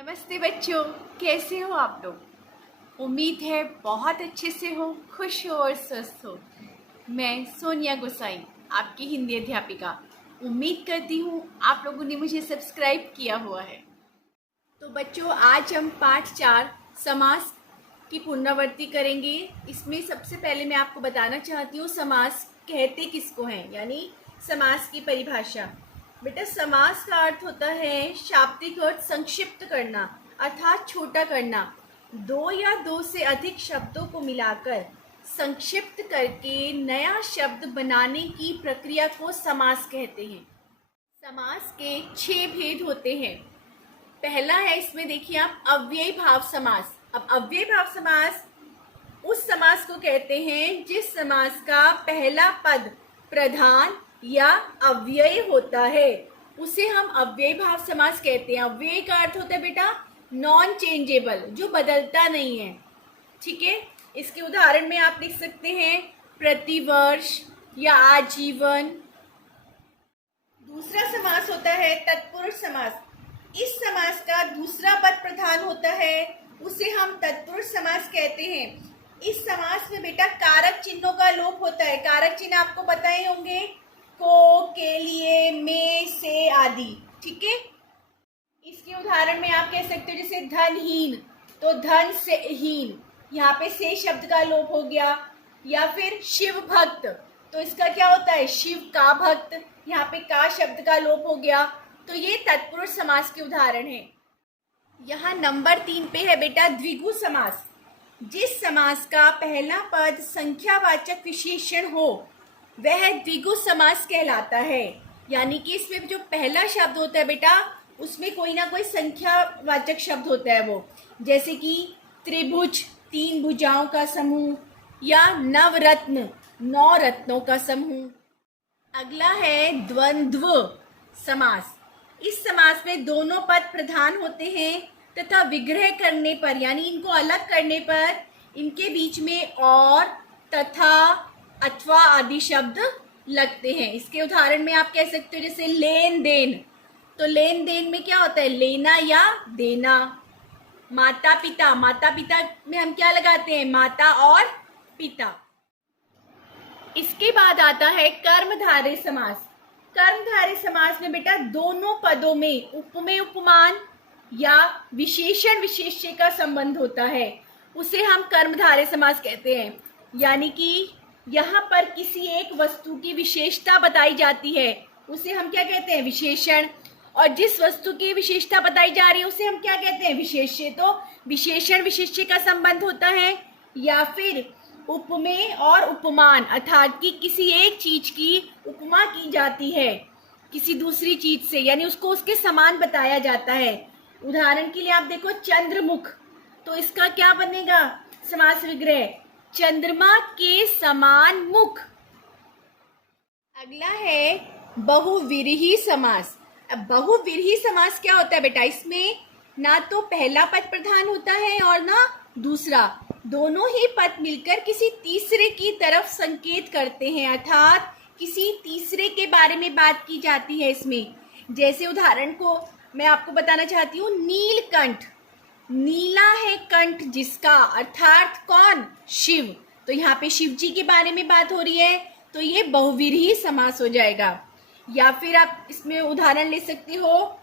नमस्ते बच्चों, कैसे हो आप लोग। उम्मीद है बहुत अच्छे से हो, खुश हो और स्वस्थ हो। मैं सोनिया गोसाई, आपकी हिंदी अध्यापिका। उम्मीद करती हूँ आप लोगों ने मुझे सब्सक्राइब किया हुआ है। तो बच्चों, आज हम पाठ 4 समास की पुनरावृत्ति करेंगे। इसमें सबसे पहले मैं आपको बताना चाहती हूँ समास कहते किसको हैं, यानी समास की परिभाषा। बेटा, समास का अर्थ होता है शाब्दिक अर्थ संक्षिप्त करना, अर्थात छोटा करना। दो या दो से अधिक शब्दों को मिलाकर संक्षिप्त करके नया शब्द बनाने की प्रक्रिया को समास कहते हैं। समास के 6 भेद होते हैं। पहला है, इसमें देखिए आप, अव्ययी भाव समास। अब अव्ययी भाव समास उस समास को कहते हैं जिस समास का पहला पद प्रधान या अव्ययी होता है, उसे हम अव्ययी भाव समास कहते हैं। अव्ययी का अर्थ होता है बेटा नॉन चेंजेबल, जो बदलता नहीं है। ठीक है, इसके उदाहरण में आप लिख सकते हैं प्रतिवर्ष या आजीवन। दूसरा समास होता है तत्पुरुष समास। इस समास का दूसरा पद प्रधान होता है, उसे हम तत्पुरुष समास कहते हैं। इस समास में बेटा कारक चिन्हों का लोप होता है। कारक चिन्ह आपको पता ही होंगे, को, के लिए, में, से आदि। ठीक है, इसके उदाहरण में आप कह सकते हो जैसे धनहीन, तो धन से हीन, यहाँ पे से शब्द का लोप हो गया। या फिर शिव भक्त, तो इसका क्या होता है शिव का भक्त, यहाँ पे का शब्द का लोप हो गया। तो ये तत्पुरुष समास के उदाहरण हैं। यहाँ नंबर 3 पे है बेटा द्विगु समास। जिस समास का पहला पद संख्यावाचक विशेषण हो वह द्विगु समास कहलाता है। यानी कि इसमें जो पहला शब्द होता है बेटा, उसमें कोई ना कोई संख्यावाचक शब्द होता है। वो जैसे कि त्रिभुज, 3 भुजाओं का समूह, या नवरत्न, 9 रत्नों का समूह। अगला है द्वंद्व समास। इस समास में दोनों पद प्रधान होते हैं तथा विग्रह करने पर, यानी इनको अलग करने पर, इनके बीच में और, तथा, अथवा आदि शब्द लगते हैं। इसके उदाहरण में आप कह सकते हो जैसे लेन देन, तो लेन देन में क्या होता है लेना या देना। माता पिता, माता पिता में हम क्या लगाते हैं माता और पिता। इसके बाद आता है कर्मधारय समास। कर्मधारय समास में बेटा दोनों पदों में उपमेय उपमान या विशेषण विशेष्य का संबंध होता है, उसे हम कर्मधारय समास कहते हैं। यानी कि यहाँ पर किसी एक वस्तु की विशेषता बताई जाती है, उसे हम क्या कहते हैं विशेषण, और जिस वस्तु की विशेषता बताई जा रही है उसे हम क्या कहते हैं विशेष्य। तो विशेषण विशेष्य का संबंध होता है। या फिर उपमेय और उपमान, अर्थात कि किसी एक चीज की उपमा की जाती है किसी दूसरी चीज से, यानी उसको उसके समान बताया जाता है। उदाहरण के लिए आप देखो चंद्रमुख, तो इसका क्या बनेगा समास विग्रह, चंद्रमा के समान मुख। अगला है बहुव्रीहि समास। अब बहुव्रीहि समास क्या होता है बेटा, इसमें ना तो पहला पद प्रधान होता है और ना दूसरा, दोनों ही पद मिलकर किसी तीसरे की तरफ संकेत करते हैं, अर्थात किसी तीसरे के बारे में बात की जाती है इसमें। जैसे उदाहरण को मैं आपको बताना चाहती हूँ, नीलकंठ, नीला है कंठ जिसका, अर्थात कौन शिव, तो यहाँ पे शिव जी के बारे में बात हो रही है, तो ये बहुव्रीहि समास हो जाएगा। या फिर आप इसमें उदाहरण ले सकते हो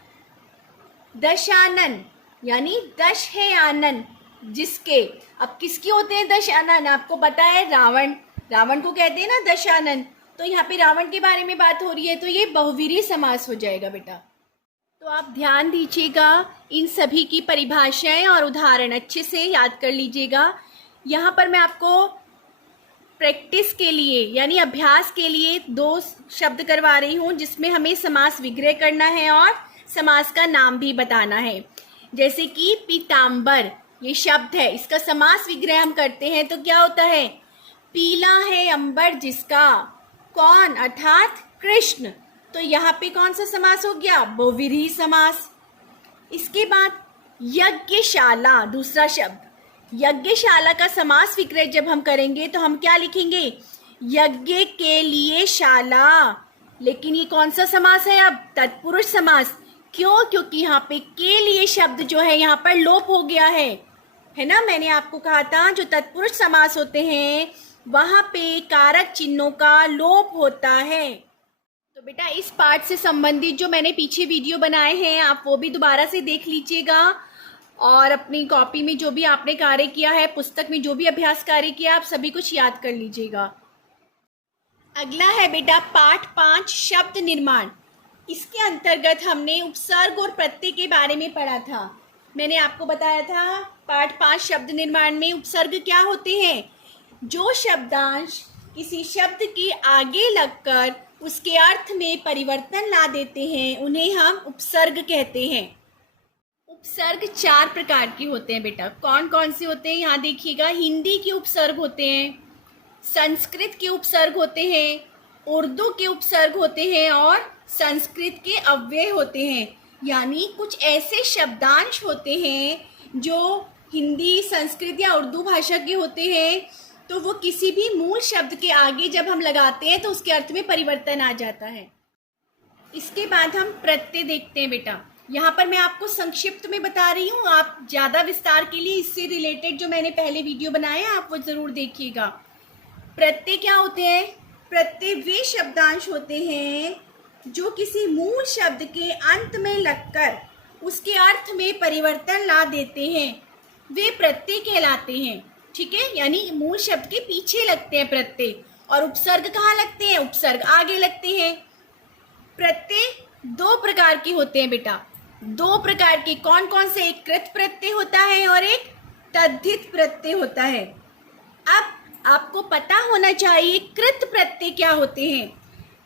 दशानन, यानी दश है आनन जिसके। अब किसके होते हैं दशानन, आपको पता है रावण, रावण को कहते हैं ना दशानन, तो यहाँ पे रावण के बारे में बात हो रही है, तो ये बहुव्रीहि समास हो जाएगा बेटा। तो आप ध्यान दीजिएगा, इन सभी की परिभाषाएं और उदाहरण अच्छे से याद कर लीजिएगा। यहाँ पर मैं आपको प्रैक्टिस के लिए यानी अभ्यास के लिए 2 शब्द करवा रही हूँ, जिसमें हमें समास विग्रह करना है और समास का नाम भी बताना है। जैसे कि पीताम्बर, ये शब्द है, इसका समास विग्रह हम करते हैं तो क्या होता है, पीला है अंबर जिसका, कौन, अर्थात कृष्ण। तो यहाँ पे कौन सा समास हो गया, बहुव्रीहि समास। इसके बाद यज्ञशाला, दूसरा शब्द, यज्ञशाला का समास विग्रह जब हम करेंगे तो हम क्या लिखेंगे, यज्ञ के लिए शाला। लेकिन ये कौन सा समास है, अब तत्पुरुष समास, क्यों? क्योंकि यहाँ पे के लिए शब्द जो है यहाँ पर लोप हो गया है ना। मैंने आपको कहा था जो तत्पुरुष समास होते हैं वहां पे कारक चिन्हों का लोप होता है। तो बेटा इस पाठ से संबंधित जो मैंने पीछे वीडियो बनाए हैं आप वो भी दोबारा से देख लीजिएगा, और अपनी कॉपी में जो भी आपने कार्य किया है, पुस्तक में जो भी अभ्यास कार्य किया, आप सभी कुछ याद कर लीजिएगा। अगला है बेटा पाठ 5 शब्द निर्माण। इसके अंतर्गत हमने उपसर्ग और प्रत्यय के बारे में पढ़ा था। मैंने आपको बताया था पाठ 5 शब्द निर्माण में उपसर्ग क्या होते हैं। जो शब्दांश किसी शब्द के आगे लगकर उसके अर्थ में परिवर्तन ला देते हैं उन्हें हम उपसर्ग कहते हैं। उपसर्ग 4 प्रकार के होते हैं बेटा। कौन कौन से होते हैं यहाँ देखिएगा। हिंदी के उपसर्ग होते हैं, संस्कृत के उपसर्ग होते हैं, उर्दू के उपसर्ग होते हैं और संस्कृत के अव्यय होते हैं। यानी कुछ ऐसे शब्दांश होते हैं जो हिंदी, संस्कृत या उर्दू भाषा के होते हैं, तो वो किसी भी मूल शब्द के आगे जब हम लगाते हैं तो उसके अर्थ में परिवर्तन आ जाता है। इसके बाद हम प्रत्यय देखते हैं बेटा। यहाँ पर मैं आपको संक्षिप्त में बता रही हूँ, आप ज़्यादा विस्तार के लिए इससे रिलेटेड जो मैंने पहले वीडियो बनाए हैं आप वो ज़रूर देखिएगा। प्रत्यय क्या होते हैं? प्रत्यय वे शब्दांश होते हैं जो किसी मूल शब्द के अंत में लगकर उसके अर्थ में परिवर्तन ला देते हैं, वे प्रत्यय कहलाते हैं। ठीक है, यानी मूल शब्द के पीछे लगते हैं प्रत्यय, और उपसर्ग कहाँ लगते हैं? उपसर्ग आगे लगते हैं। प्रत्यय 2 प्रकार के होते हैं बेटा। 2 प्रकार के कौन कौन से? एक कृत प्रत्यय होता है और एक तद्धित प्रत्यय होता है। अब आपको पता होना चाहिए कृत प्रत्यय क्या होते हैं।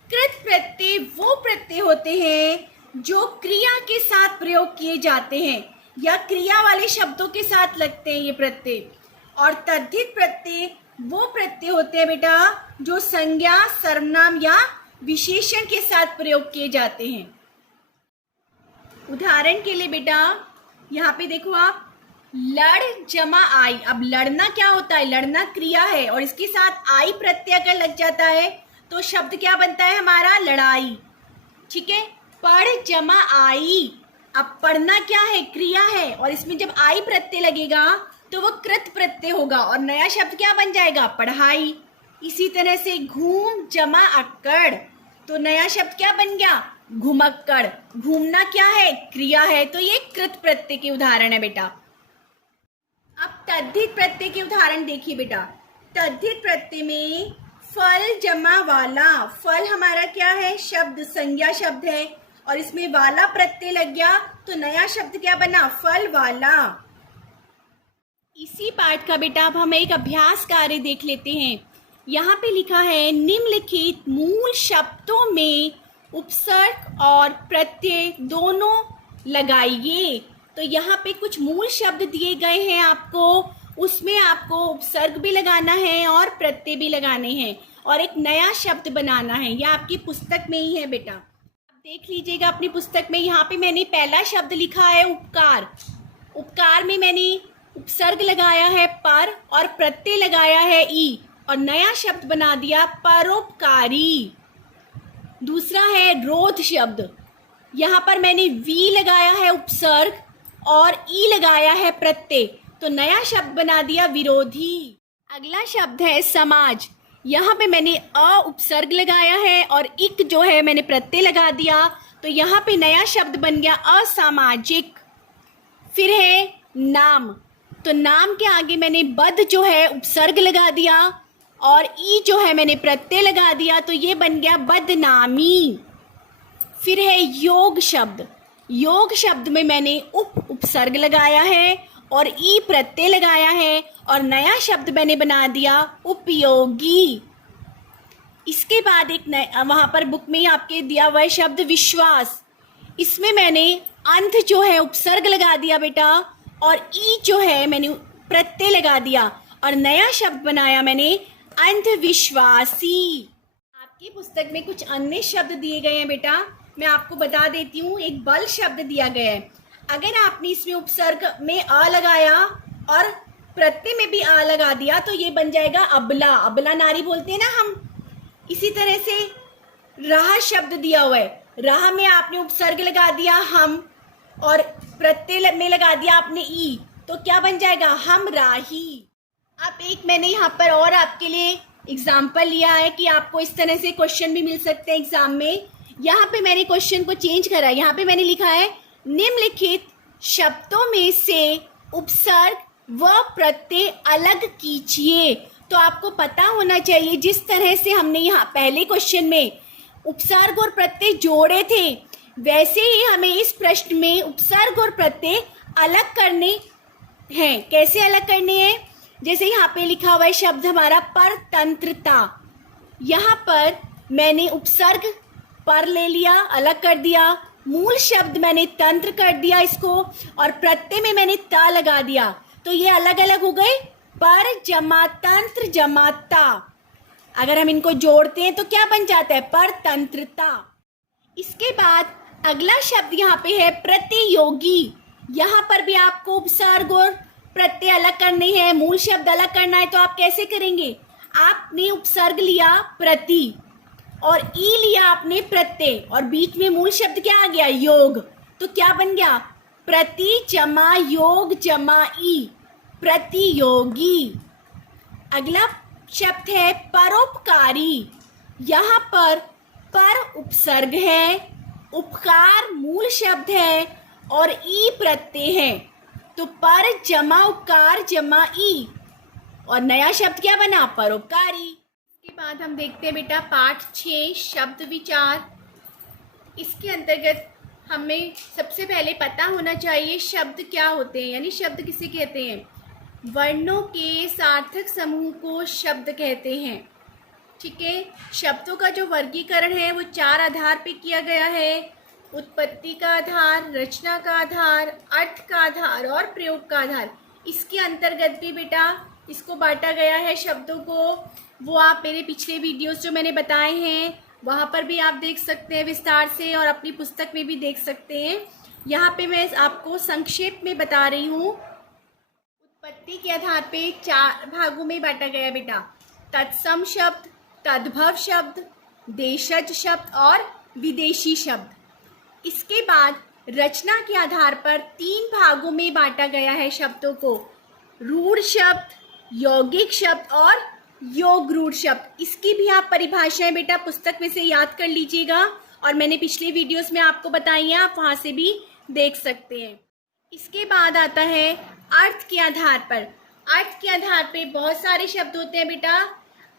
कृत प्रत्यय वो प्रत्यय होते हैं जो क्रिया के साथ प्रयोग किए जाते हैं या क्रिया वाले शब्दों के साथ लगते हैं ये प्रत्यय। और तद्धित प्रत्यय वो प्रत्यय होते हैं बेटा जो संज्ञा, सर्वनाम या विशेषण के साथ प्रयोग किए जाते हैं। उदाहरण के लिए बेटा यहाँ पे देखो आप, लड़ जमा आई। अब लड़ना क्या होता है? लड़ना क्रिया है और इसके साथ आई प्रत्यय अगर लग जाता है तो शब्द क्या बनता है हमारा? लड़ाई। ठीक है, पढ़ जमा आई। अब पढ़ना क्या है? क्रिया है, और इसमें जब आई प्रत्यय लगेगा तो वो कृत प्रत्यय होगा और नया शब्द क्या बन जाएगा? पढ़ाई। इसी तरह से घूम जमा अक्कड़, तो नया शब्द क्या बन गया? घुमक्कड़। घूमना क्या है? क्रिया है, तो ये कृत प्रत्यय के उदाहरण है बेटा। अब तद्धित प्रत्यय के उदाहरण देखिए बेटा। तद्धित प्रत्यय में फल जमा वाला। फल हमारा क्या है? शब्द, संज्ञा शब्द है, और इसमें वाला प्रत्यय लग गया तो नया शब्द क्या बना? फल वाला। इसी पाठ का बेटा अब हम एक अभ्यास कार्य देख लेते हैं। यहाँ पे लिखा है निम्नलिखित मूल शब्दों में उपसर्ग और प्रत्यय दोनों लगाइए। तो यहाँ पे कुछ मूल शब्द दिए गए हैं आपको, उसमें आपको उपसर्ग भी लगाना है और प्रत्यय भी लगाने हैं और एक नया शब्द बनाना है। यह आपकी पुस्तक में ही है बेटा, आप देख लीजिएगा अपनी पुस्तक में। यहाँ पे मैंने पहला शब्द लिखा है उपकार। उपकार में मैंने उपसर्ग लगाया है पर और प्रत्यय लगाया है ई, और नया शब्द बना दिया परोपकारी। दूसरा है रोध शब्द। यहाँ पर मैंने वी लगाया है उपसर्ग और ई लगाया है प्रत्यय, तो नया शब्द बना दिया विरोधी। अगला शब्द है समाज। यहाँ पे मैंने अ उपसर्ग लगाया है और इक जो है मैंने प्रत्यय लगा दिया, तो यहाँ पे नया शब्द बन गया असामाजिक। फिर है नाम, तो नाम के आगे मैंने बद जो है उपसर्ग लगा दिया और ई जो है मैंने प्रत्यय लगा दिया, तो ये बन गया बदनामी। फिर है योग शब्द। योग शब्द में मैंने उपसर्ग लगाया है और ई प्रत्यय लगाया है और नया शब्द मैंने बना दिया उपयोगी। इसके बाद एक वहाँ पर बुक में आपके दिया हुआ शब्द विश्वास। इसमें मैंने अंत जो है उपसर्ग लगा दिया बेटा और ई जो है मैंने प्रत्यय लगा दिया और नया शब्द बनाया मैंने अंधविश्वासी। आपकी पुस्तक में कुछ अन्य शब्द दिए गए हैं बेटा, मैं आपको बता देती हूँ। एक बल शब्द दिया गया है, अगर आपने इसमें उपसर्ग में अ लगाया और प्रत्यय में भी अ लगा दिया तो ये बन जाएगा अबला। अबला नारी बोलते हैं ना हम। इसी तरह से राह शब्द दिया हुआ है, राह में आपने उपसर्ग लगा दिया हम और प्रत्यय में लगा दिया आपने ई, तो क्या बन जाएगा? हमराही। अब एक मैंने यहाँ पर और आपके लिए एग्जाम्पल लिया है कि आपको इस तरह से क्वेश्चन भी मिल सकते हैं एग्जाम में। यहाँ पे मैंने क्वेश्चन को चेंज करा है। यहाँ पे मैंने लिखा है निम्नलिखित शब्दों में से उपसर्ग व प्रत्यय अलग कीजिए। तो आपको पता होना चाहिए जिस तरह से हमने यहाँ पहले क्वेश्चन में उपसर्ग और प्रत्यय जोड़े थे, वैसे ही हमें इस प्रश्न में उपसर्ग और प्रत्यय अलग करने हैं। कैसे अलग करने हैं? जैसे यहाँ पे लिखा हुआ है शब्द हमारा परतंत्रता। यहाँ पर मैंने उपसर्ग पर ले लिया, अलग कर दिया, मूल शब्द मैंने तंत्र कर दिया इसको, और प्रत्यय में मैंने ता लगा दिया, तो ये अलग अलग हो गए, पर जमा तंत्र जमा ता। अगर हम इनको जोड़ते हैं तो क्या बन जाता है? परतंत्रता। इसके बाद अगला शब्द यहाँ पे है प्रतियोगी। यहाँ पर भी आपको उपसर्ग और प्रत्यय अलग करने हैं, मूल शब्द अलग करना है। तो आप कैसे करेंगे? आपने उपसर्ग लिया प्रति और ई लिया आपने प्रत्यय, और बीच में मूल शब्द क्या आ गया? योग। तो क्या बन गया? प्रति जमा योग जमा ई, प्रतियोगी। अगला शब्द है परोपकारी। यहाँ पर उपसर्ग है, उपकार मूल शब्द है और ई प्रत्यय है, तो पर जमा उपकार जमा ई, और नया शब्द क्या बना? परोपकारी। इसके बाद हम देखते हैं बेटा पाठ 6 शब्द विचार। इसके अंतर्गत हमें सबसे पहले पता होना चाहिए शब्द क्या होते हैं, यानी शब्द किसे कहते हैं। वर्णों के सार्थक समूह को शब्द कहते हैं। ठीक है, शब्दों का जो वर्गीकरण है वो 4 आधार पे किया गया है: उत्पत्ति का आधार, रचना का आधार, अर्थ का आधार और प्रयोग का आधार। इसके अंतर्गत भी बेटा इसको बांटा गया है शब्दों को। वो आप मेरे पिछले वीडियोस जो मैंने बताए हैं वहाँ पर भी आप देख सकते हैं विस्तार से, और अपनी पुस्तक में भी देख सकते हैं। यहाँ पे मैं आपको संक्षेप में बता रही हूँ। उत्पत्ति के आधार पे 4 भागों में बांटा गया बेटा: तत्सम शब्द, तद्भव शब्द, देशज शब्द और विदेशी शब्द। इसके बाद रचना के आधार पर 3 भागों में बांटा गया है शब्दों को: रूढ़ शब्द, यौगिक शब्द और योग रूढ़ शब्द। इसकी भी आप परिभाषाएं बेटा पुस्तक में से याद कर लीजिएगा, और मैंने पिछले वीडियोस में आपको बताई हैं, आप वहां से भी देख सकते हैं। इसके बाद आता है अर्थ के आधार पर। अर्थ के आधार पे बहुत सारे शब्द होते हैं बेटा।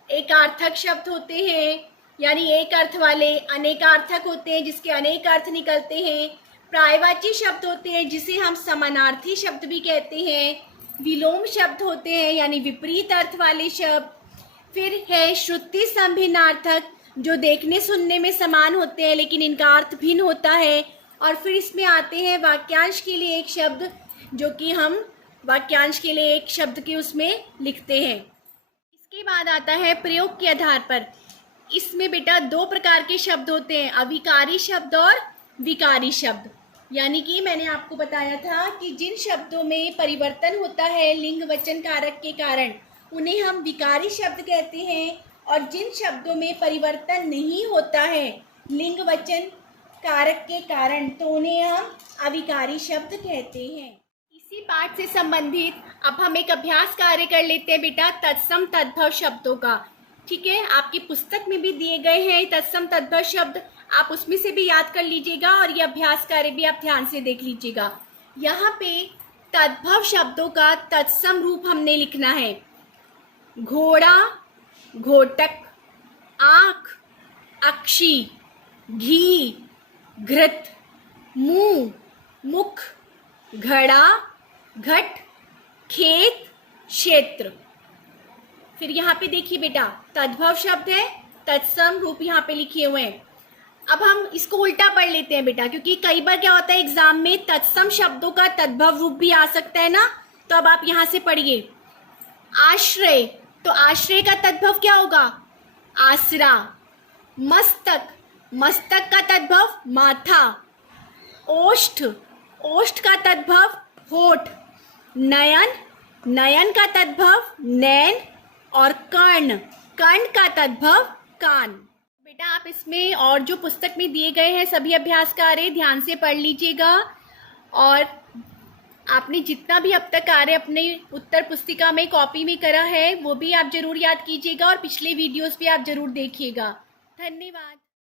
एकार्थक शब्द होते हैं, यानी एक अर्थ वाले। अनेकार्थक होते हैं, जिसके अनेक अर्थ निकलते हैं। प्रायवाची शब्द होते हैं, जिसे हम समानार्थी शब्द भी कहते हैं। विलोम शब्द होते हैं, यानी विपरीत अर्थ वाले शब्द। फिर है श्रुति संभिन्नार्थक, जो देखने सुनने में समान होते हैं लेकिन इनका अर्थ भिन्न होता है। और फिर इसमें आते हैं वाक्यांश के लिए एक शब्द, जो कि हम वाक्यांश के लिए एक शब्द के उसमें लिखते हैं। इसके बाद आता है प्रयोग के आधार पर। इसमें बेटा 2 प्रकार के शब्द होते हैं: अविकारी शब्द और विकारी शब्द। यानी कि मैंने आपको बताया था कि जिन शब्दों में परिवर्तन होता है लिंग वचन कारक के कारण, उन्हें हम विकारी शब्द कहते हैं, और जिन शब्दों में परिवर्तन नहीं होता है लिंग वचन कारक के कारण, तो उन्हें हम अविकारी शब्द कहते हैं। इसी पाठ से संबंधित अब हम एक अभ्यास कार्य कर लेते हैं बेटा तत्सम तद्भव शब्दों का। ठीक है, आपकी पुस्तक में भी दिए गए हैं तत्सम तद्भव शब्द, आप उसमें से भी याद कर लीजिएगा, और ये अभ्यास कार्य भी आप ध्यान से देख लीजिएगा। यहाँ पे तद्भव शब्दों का तत्सम रूप हमने लिखना है: घोड़ा, घोटक, आँख, अक्षी, घी, घृत, मुंह, मुख, घड़ा, घट, खेत, क्षेत्र। फिर यहाँ पे देखिए बेटा तद्भव शब्द है, तत्सम रूप यहाँ पे लिखे हुए हैं। अब हम इसको उल्टा पढ़ लेते हैं बेटा, क्योंकि कई बार क्या होता है एग्जाम में तत्सम शब्दों का तद्भव रूप भी आ सकता है ना। तो अब आप यहाँ से पढ़िए। आश्रय, तो आश्रय का तद्भव क्या होगा? आसरा। मस्तक, मस्तक का तद्भव माथा। ओष्ठ, ओष्ठ का तद्भव होठ। नयन, नयन का तद्भव नैन। और कर्ण, कर्ण का तद्भव कान। बेटा आप इसमें और जो पुस्तक में दिए गए हैं सभी अभ्यास कार्य ध्यान से पढ़ लीजिएगा, और आपने जितना भी अब तक कार्य अपने उत्तर पुस्तिका में कॉपी में करा है वो भी आप जरूर याद कीजिएगा और पिछले वीडियोस भी आप जरूर देखिएगा। धन्यवाद।